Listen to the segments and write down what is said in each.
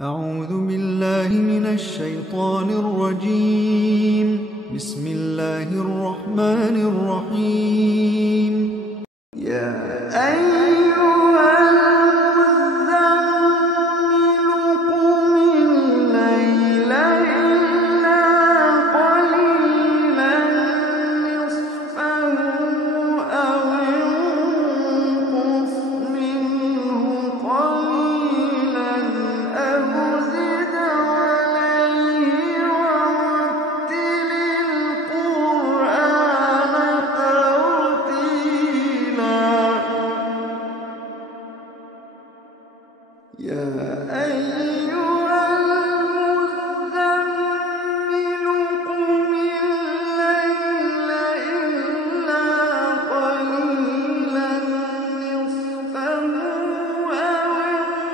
أعوذ بالله من الشيطان الرجيم. بسم الله الرحمن الرحيم. يا أيها المزمل قم الليل إلا قليلا نصفه أو انقص منه قليلا أو زد عليه ورتل القرآن ترتيلا. يا أيها المزمل قم الليل إلا قليلا نصفه أو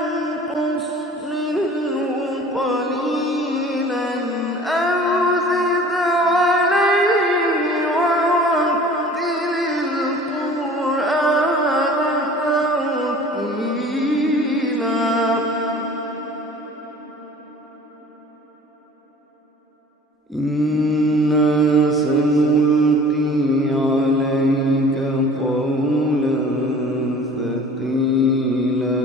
انقص منه قليلا أو زد عليه ورتل القرآن ترتيلا. إنا سنلقي عليك قولا ثقيلا.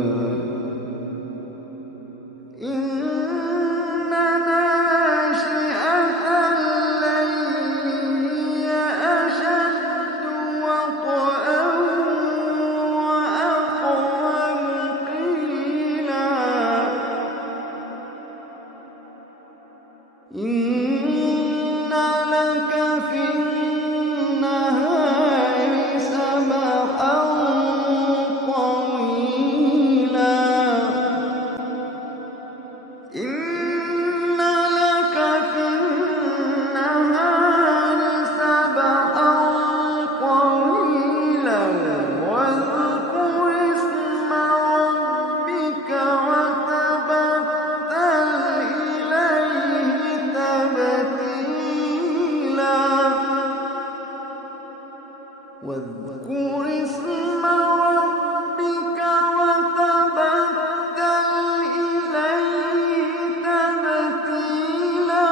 إن ناشئة الليل هي أشد وطئا وأقوم قيلا. إن لك في النهار سبحا طويلا. إن لك في النهار سبحا طويلا واذكر اسم ربك وتبتل إليه تبتيلا. واذكر اسم ربك وتبتل إليه تبتيلا.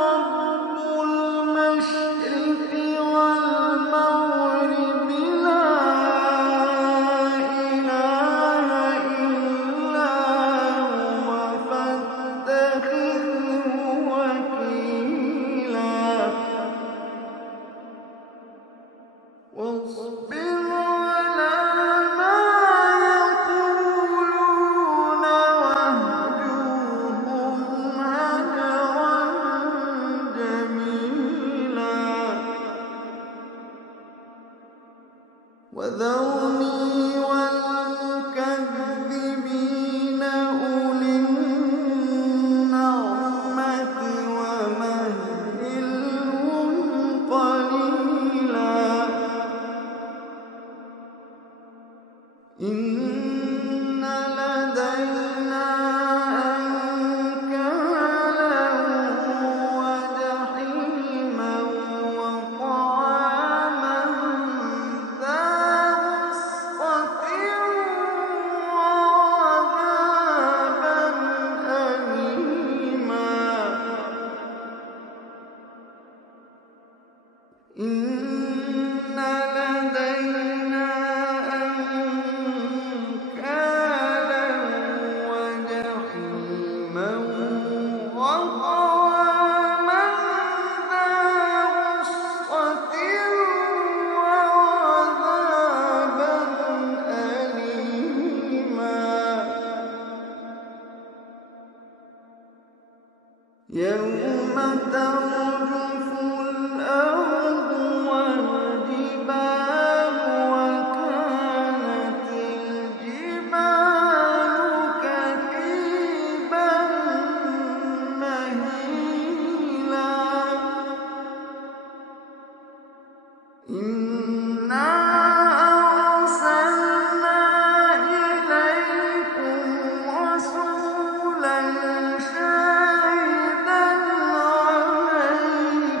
رب المشرق والمغرب لا إله إلا هو فاتخذه وكيلا. واصبر على ما يقولون واهجرهم هجرا جميلا. وذرني والمكذبين أولي النعمة ومهلهم قليلا. إن لدينا أنكالا وجحيما وطعاما ذا غصة وعذابا أليما. إن لدينا أنكالا وجحيما وطعاما ذا غصة وعذابا أليما. يوم ترجف الأرض والجبال وكانت الجبال كثيبا مهيلا. إنا أرسلنا إليكم رسولا شاهدا عليكم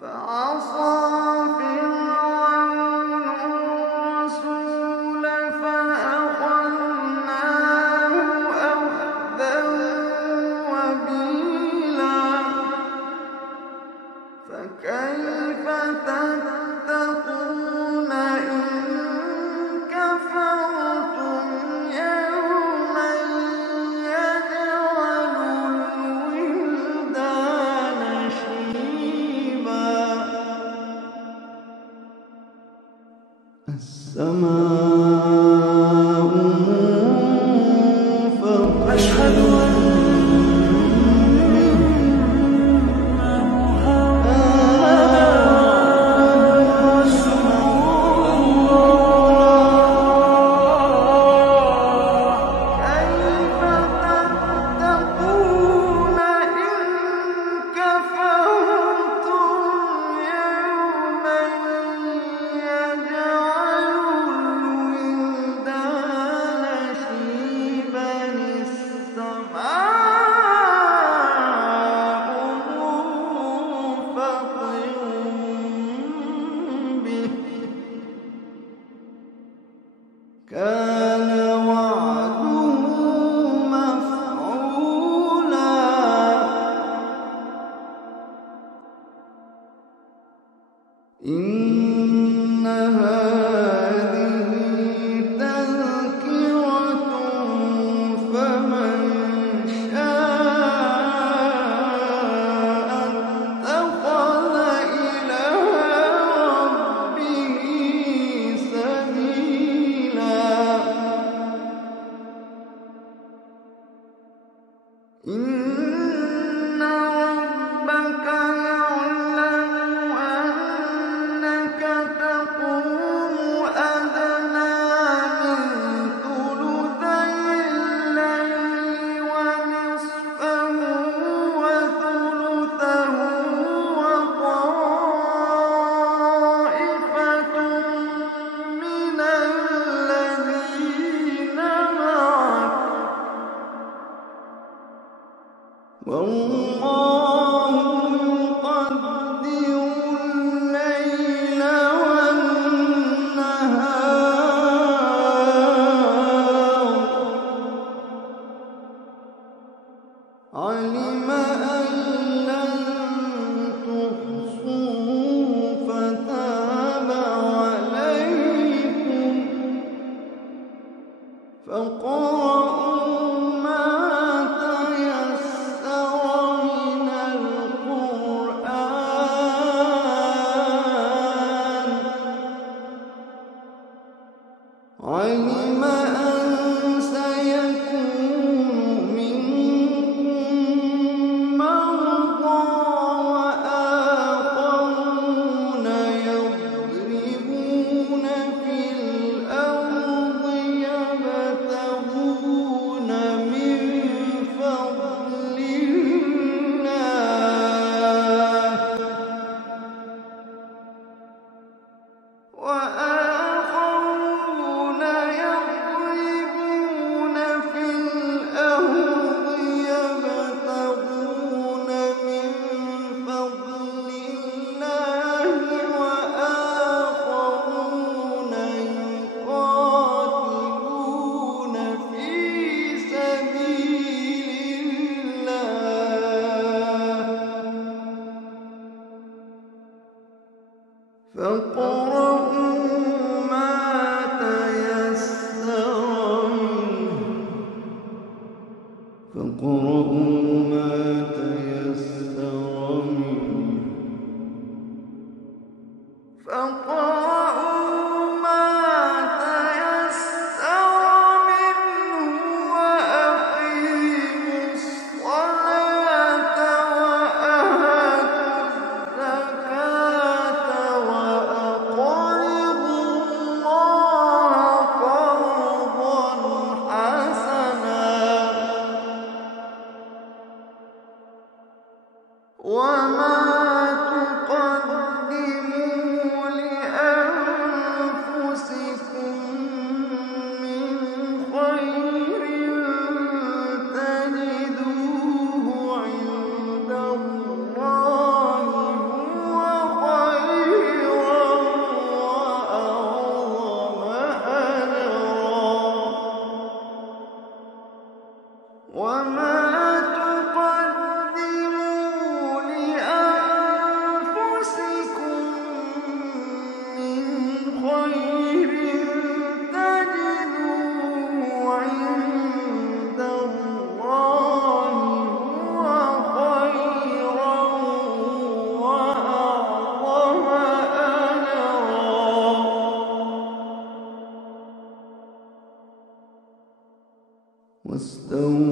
فعصى فرعون الرسول فأخذناه أخذا وبيلا فكيف تتقون إن كفرتم يوما يجعل الولدان شيبا السماء منفطر أشهد كان وعده مفعولا إن هذه تذكرة فمن شاء اتخذ إلى ربه سبيلا إن ربك يعلم أنك تقوم أدنى من ثلثي الليل ونصفه وثلثه وطائفة من الذين معك والله يقدر الليل والنهار علم أن لن تحصوا فتاب عليكم فاقرؤوا ما تيسر من القرآن علم أن سيكون منكم مرضى وآخرون يضربون في الأرض يبتغون من فضل الله وآخرون يضربون في الأرض يبتغون من فضل الله وآخرون يقاتلون في سبيل الله فاقرؤوا ما تيسر منه وأقيموا الصلاة وآتوا الزكاة وأقرضوا الله قرضا حسنا وما تقدموا لأنفسكم واستووا